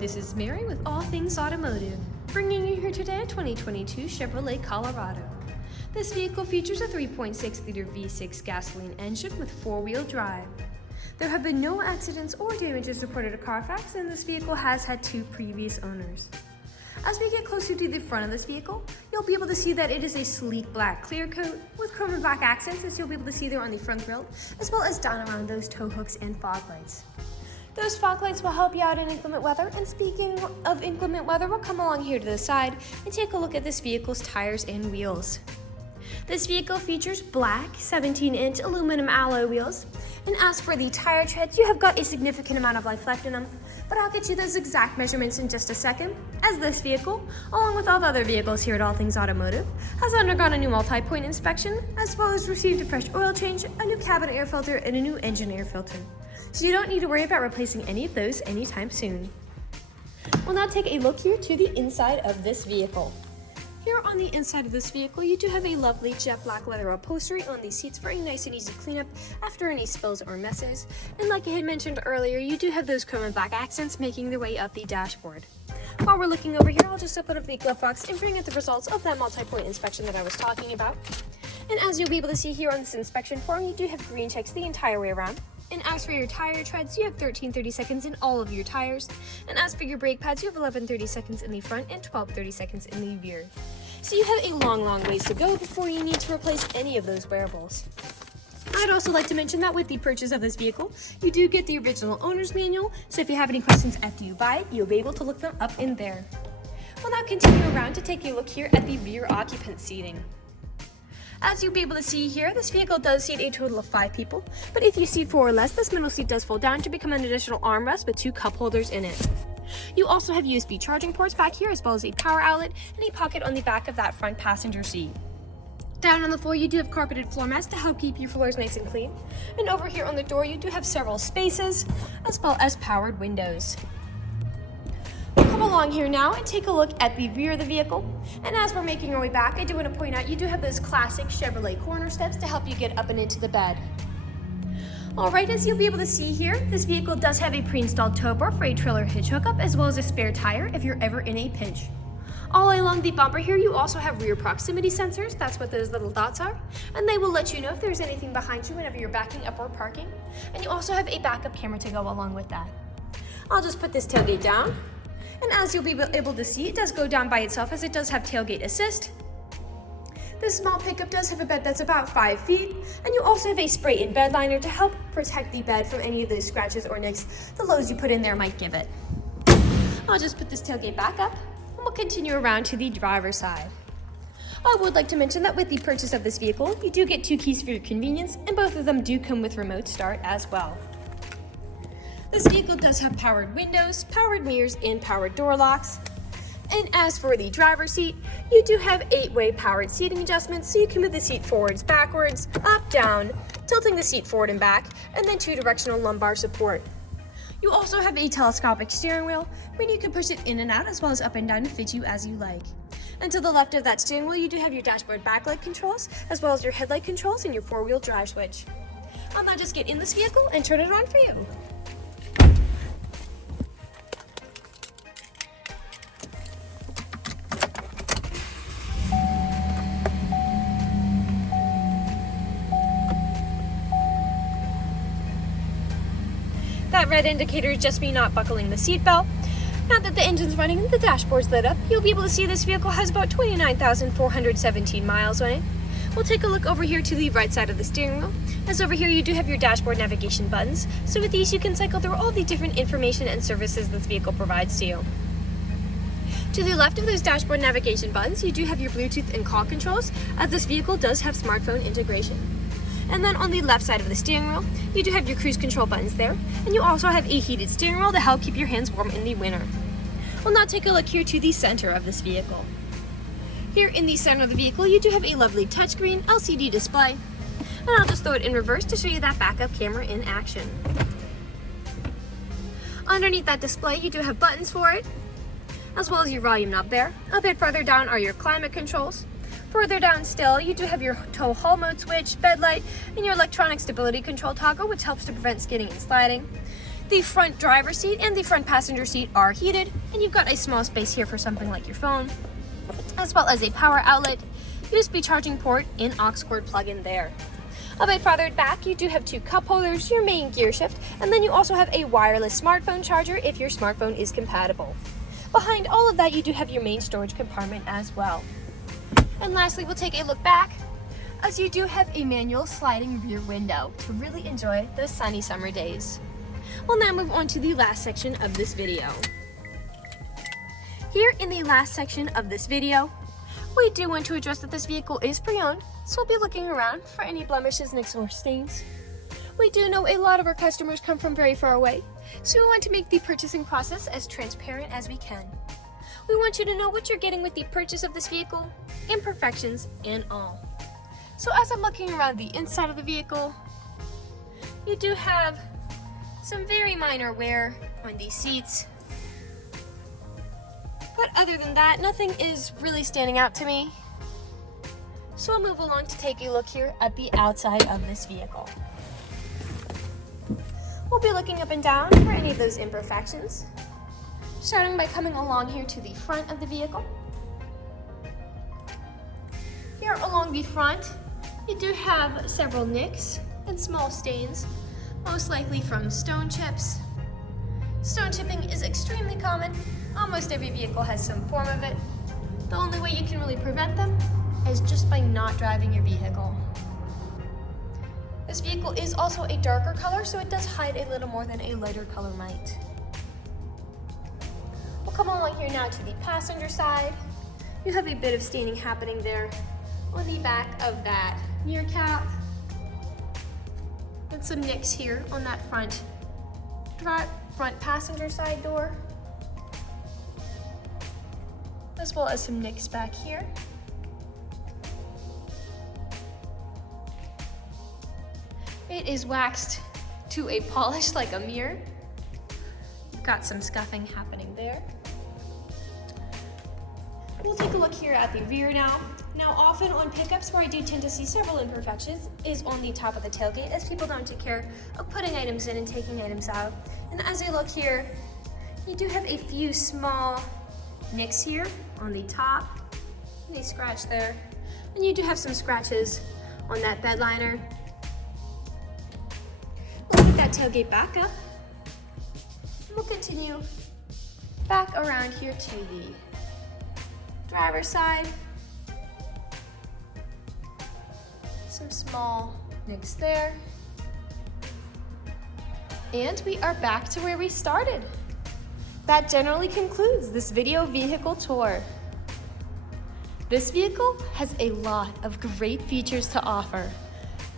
this is Mary with All Things Automotive, bringing you here today a 2022 Chevrolet Colorado. This vehicle features a 3.6-liter V6 gasoline engine with four-wheel drive. There have been no accidents or damages reported at CARFAX, and this vehicle has had two previous owners. As we get closer to the front of this vehicle, you'll be able to see that it is a sleek black clear coat with chrome and black accents, as you'll be able to see there on the front grille, as well as down around those tow hooks and fog lights. Those fog lights will help you out in inclement weather, and speaking of inclement weather, we'll come along here to the side and take a look at this vehicle's tires and wheels. This vehicle features black 17-inch aluminum alloy wheels, and as for the tire treads, you have got a significant amount of life left in them, but I'll get you those exact measurements in just a second, as this vehicle, along with all the other vehicles here at All Things Automotive, has undergone a new multi-point inspection, as well as received a fresh oil change, a new cabin air filter, and a new engine air filter. So you don't need to worry about replacing any of those anytime soon. We'll now take a look here to the inside of this vehicle. Here on the inside of this vehicle, you do have a lovely jet black leather upholstery on the seats for a nice and easy cleanup after any spills or messes. And like I had mentioned earlier, you do have those chrome and black accents making their way up the dashboard. While we're looking over here, I'll just open up the glove box and bring out the results of that multi-point inspection that I was talking about. And as you'll be able to see here on this inspection form, you do have green checks the entire way around. And as for your tire treads, you have 13 30-seconds in all of your tires. And as for your brake pads, you have 11 30-seconds in the front and 12 30-seconds in the rear. So you have a long ways to go before you need to replace any of those wearables. I'd also like to mention that with the purchase of this vehicle, you do get the original owner's manual, so if you have any questions after you buy it, you'll be able to look them up in there. We'll now continue around to take a look here at the rear occupant seating. As you'll be able to see here, this vehicle does seat a total of 5 people, but if you seat 4 or less, this middle seat does fold down to become an additional armrest with 2 cup holders in it. You also have USB charging ports back here, as well as a power outlet and a pocket on the back of that front passenger seat. Down on the floor, you do have carpeted floor mats to help keep your floors nice and clean. And over here on the door, you do have several spaces, as well as powered windows. We'll come along here now and take a look at the rear of the vehicle. And as we're making our way back, I do want to point out you do have those classic Chevrolet corner steps to help you get up and into the bed. Alright, as you'll be able to see here, this vehicle does have a pre-installed tow bar for a trailer hitch hookup, as well as a spare tire if you're ever in a pinch. All along the bumper here, you also have rear proximity sensors. That's what those little dots are. And they will let you know if there's anything behind you whenever you're backing up or parking. And you also have a backup camera to go along with that. I'll just put this tailgate down. And as you'll be able to see, it does go down by itself, as it does have tailgate assist. This small pickup does have a bed that's about 5 feet, and you also have a spray-in bed liner to help protect the bed from any of those scratches or nicks the loads you put in there might give it. I'll just put this tailgate back up, and we'll continue around to the driver's side. I would like to mention that with the purchase of this vehicle, you do get 2 keys for your convenience, and both of them do come with remote start as well. This vehicle does have powered windows, powered mirrors, and powered door locks. And as for the driver's seat, you do have 8-way powered seating adjustments, so you can move the seat forwards, backwards, up, down, tilting the seat forward and back, and then 2-directional lumbar support. You also have a telescopic steering wheel, meaning you can push it in and out as well as up and down to fit you as you like. And to the left of that steering wheel, you do have your dashboard backlight controls, as well as your headlight controls and your 4-wheel drive switch. I'll now just get in this vehicle and turn it on for you. That red indicator is just me not buckling the seatbelt. Now that the engine's running and the dashboard's lit up, you'll be able to see this vehicle has about 29,417 miles on it. We'll take a look over here to the right side of the steering wheel, as over here you do have your dashboard navigation buttons, so with these you can cycle through all the different information and services this vehicle provides to you. To the left of those dashboard navigation buttons, you do have your Bluetooth and call controls, as this vehicle does have smartphone integration. And then on the left side of the steering wheel, you do have your cruise control buttons there, and you also have a heated steering wheel to help keep your hands warm in the winter. We'll now take a look here to the center of this vehicle. Here in the center of the vehicle, you do have a lovely touchscreen LCD display, and I'll just throw it in reverse to show you that backup camera in action. Underneath that display, you do have buttons for it, as well as your volume knob there. A bit further down are your climate controls. Further down still, you do have your tow haul mode switch, bed light, and your electronic stability control toggle, which helps to prevent skidding and sliding. The front driver's seat and the front passenger seat are heated, and you've got a small space here for something like your phone, as well as a power outlet, USB charging port, and aux cord plug-in there. A bit farther back, you do have two cup holders, your main gear shift, and then you also have a wireless smartphone charger if your smartphone is compatible. Behind all of that, you do have your main storage compartment as well. And lastly, we'll take a look back, as you do have a manual sliding rear window to really enjoy those sunny summer days. We'll now move on to the last section of this video. Here in the last section of this video, we do want to address that this vehicle is pre-owned, so we'll be looking around for any blemishes, nicks, or stains. We do know a lot of our customers come from very far away, so we want to make the purchasing process as transparent as we can. We want you to know what you're getting with the purchase of this vehicle, imperfections and all. So as I'm looking around the inside of the vehicle, you do have some very minor wear on these seats. But other than that, nothing is really standing out to me. So we'll move along to take a look here at the outside of this vehicle. We'll be looking up and down for any of those imperfections, starting by coming along here to the front of the vehicle. Here along the front, you do have several nicks and small stains, most likely from stone chips. Stone chipping is extremely common. Almost every vehicle has some form of it. The only way you can really prevent them is just by not driving your vehicle. This vehicle is also a darker color, so it does hide a little more than a lighter color might. We'll come along here now to the passenger side. You have a bit of staining happening there on the back of that mirror cap. And some nicks here on that front passenger side door, as well as some nicks back here. It is waxed to a polish like a mirror. You've got some scuffing happening there. We'll take a look here at the rear now. Now, often on pickups where I do tend to see several imperfections is on the top of the tailgate, as people don't take care of putting items in and taking items out. And as I look here, you do have a few small nicks here on the top, and a scratch there. And you do have some scratches on that bed liner. We'll put that tailgate back up. And we'll continue back around here to the driver's side. Some small nicks there. And we are back to where we started. That generally concludes this video vehicle tour. This vehicle has a lot of great features to offer.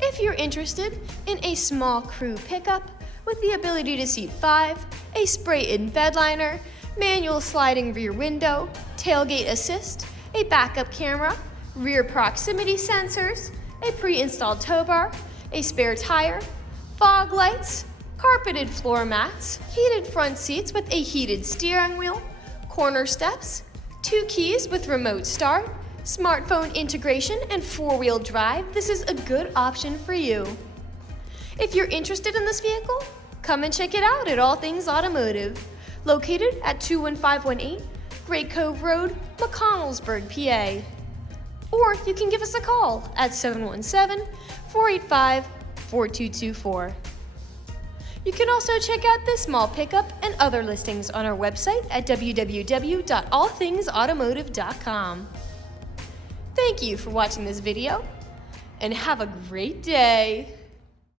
If you're interested in a small crew pickup with the ability to seat 5, a spray-in bed liner, manual sliding rear window, tailgate assist, a backup camera, rear proximity sensors, a pre-installed tow bar, a spare tire, fog lights, carpeted floor mats, heated front seats with a heated steering wheel, corner steps, 2 keys with remote start, smartphone integration, and 4-wheel drive, this is a good option for you. If you're interested in this vehicle, come and check it out at All Things Automotive, located at 21518 Great Cove Road, McConnellsburg, PA. Or you can give us a call at 717-485-4224. You can also check out this small pickup and other listings on our website at www.allthingsautomotive.com. Thank you for watching this video, and have a great day.